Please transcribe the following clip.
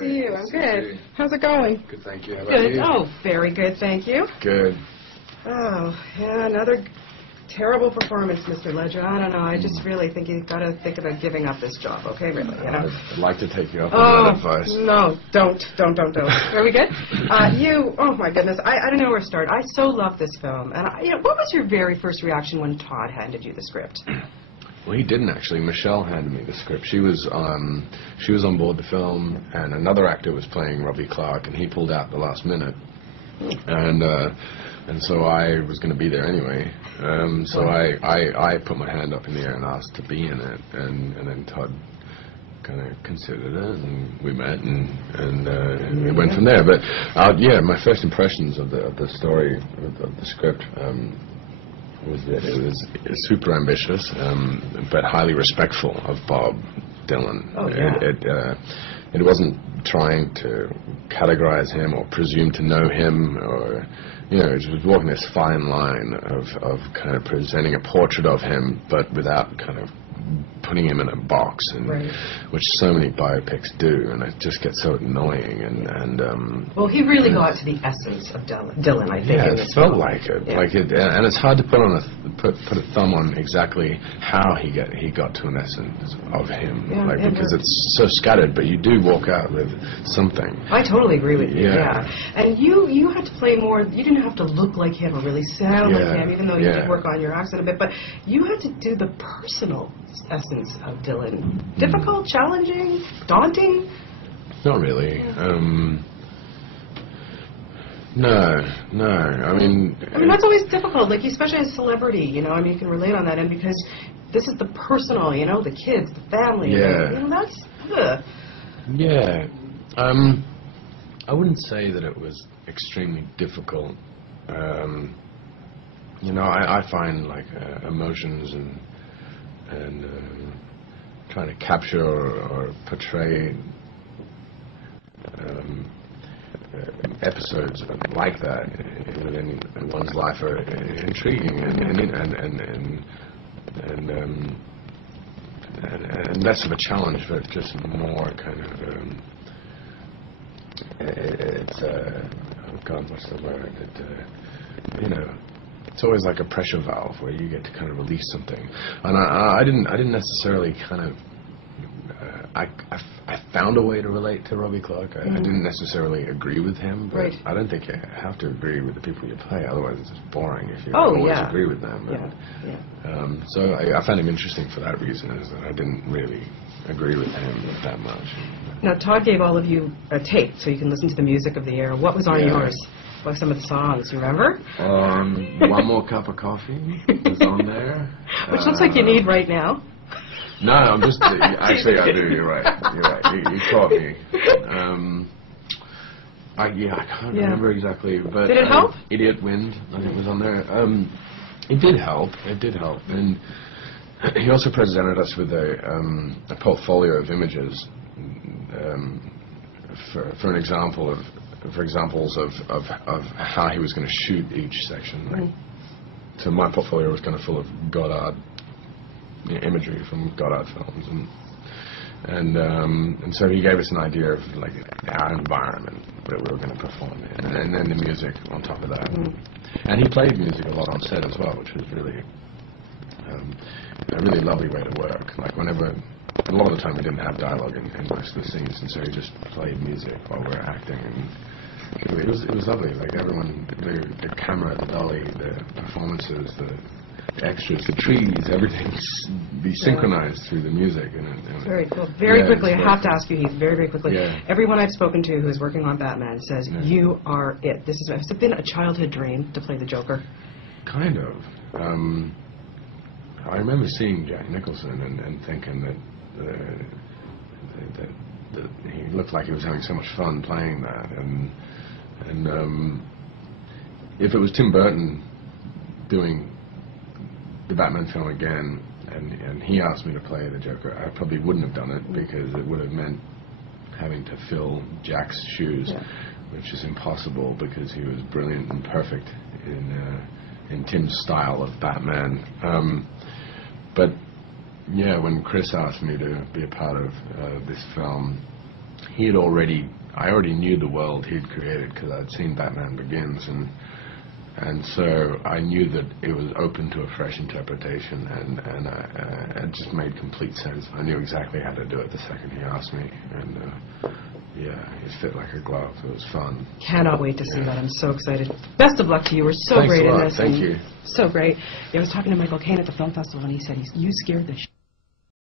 See you. I'm good. How's it going? Good, thank you. How about you? Oh, very good, thank you. Good. Oh, yeah, another terrible performance, Mr. Ledger. I don't know. I just really think you've got to think about giving up this job, okay? Really, you know? I'd like to take you up on that advice. No, don't. Are we good? Oh my goodness, I don't know where to start. I so love this film. And, what was your very first reaction when Todd handed you the script? Well, he didn't actually. Michelle handed me the script. She was on board the film, and another actor was playing Robbie Clark, and he pulled out at the last minute. And so I was going to be there anyway. So I put my hand up in the air and asked to be in it, and then Todd kind of considered it, and we met, and we went from there. But yeah, my first impressions of the story, of the script, was that it was super ambitious, but highly respectful of Bob Dylan. Oh, yeah. It wasn't trying to categorize him or presume to know him, or it was walking this fine line of kind of presenting a portrait of him, but without kind of putting him in a box, and which so many biopics do, and it just gets so annoying. Well, he really got to the essence of Dylan, I think. Yeah, it felt like it, and it's hard to put a thumb on exactly how he got to an essence of him, because it's so scattered. But you do walk out with something. I totally agree with you. Yeah, and you had to play more. You didn't have to look like him or really sound like him, even though you did work on your accent a bit. But you had to do the personal essence of Dylan. Difficult, challenging, daunting? Not really. No. I mean, that's always difficult. Like, especially as a celebrity, you can relate on that end, because this is the personal, the kids, the family. Yeah. That's. Yeah. I wouldn't say that it was extremely difficult. I find like emotions and trying to capture or portray episodes like that within one's life are intriguing and less of a challenge, but just more kind of it's oh God, what's the word? It's always like a pressure valve where you get to kind of release something. And I didn't necessarily kind of I found a way to relate to Robbie Clark. I didn't necessarily agree with him, but I don't think you have to agree with the people you play. Otherwise, it's just boring if you always agree with them. So I found him interesting for that reason, is that I didn't really agree with him that much. Now, Todd gave all of you a tape so you can listen to the music of the era. What was on yours? What were some of the songs, you remember? One More Cup of Coffee was on there. Which looks like you need right now. No, I'm just... actually, I do. You're right. You caught me. I can't remember exactly. But, did it help? Idiot Wind, I think, was on there. It did help. And he also presented us with a portfolio of images for examples of how he was going to shoot each section. So my portfolio was kind of full of Goddard imagery from Goddard films, and so he gave us an idea of like our environment that we were going to perform in, and then the music on top of that. And he played music a lot on set as well, which was really a really lovely way to work. Like a lot of the time we didn't have dialogue in most of the scenes, and so he just played music while we were acting, and it was lovely. Like everyone, the camera, the dolly, the performances, the extras, the trees, everything be synchronized through the music. And very cool. Very quickly, I have to ask you, Heath, very quickly. Everyone I've spoken to who's working on Batman says you are it. Has it been a childhood dream to play the Joker? Kind of. I remember seeing Jack Nicholson and thinking that he looked like he was having so much fun playing that, and if it was Tim Burton doing the Batman film again, and he asked me to play the Joker, I probably wouldn't have done it, because it would have meant having to fill Jack's shoes, which is impossible, because he was brilliant and perfect in Tim's style of Batman. But yeah, when Chris asked me to be a part of this film, I already knew the world he'd created because I'd seen Batman Begins, and so I knew that it was open to a fresh interpretation, and it just made complete sense. I knew exactly how to do it the second he asked me, and it fit like a glove. It was fun. Cannot wait to see that. I'm so excited. Best of luck to you. We're so Thanks great a lot. in this. Thank you. So great. I was talking to Michael Caine at the film festival, and he said, "You scared the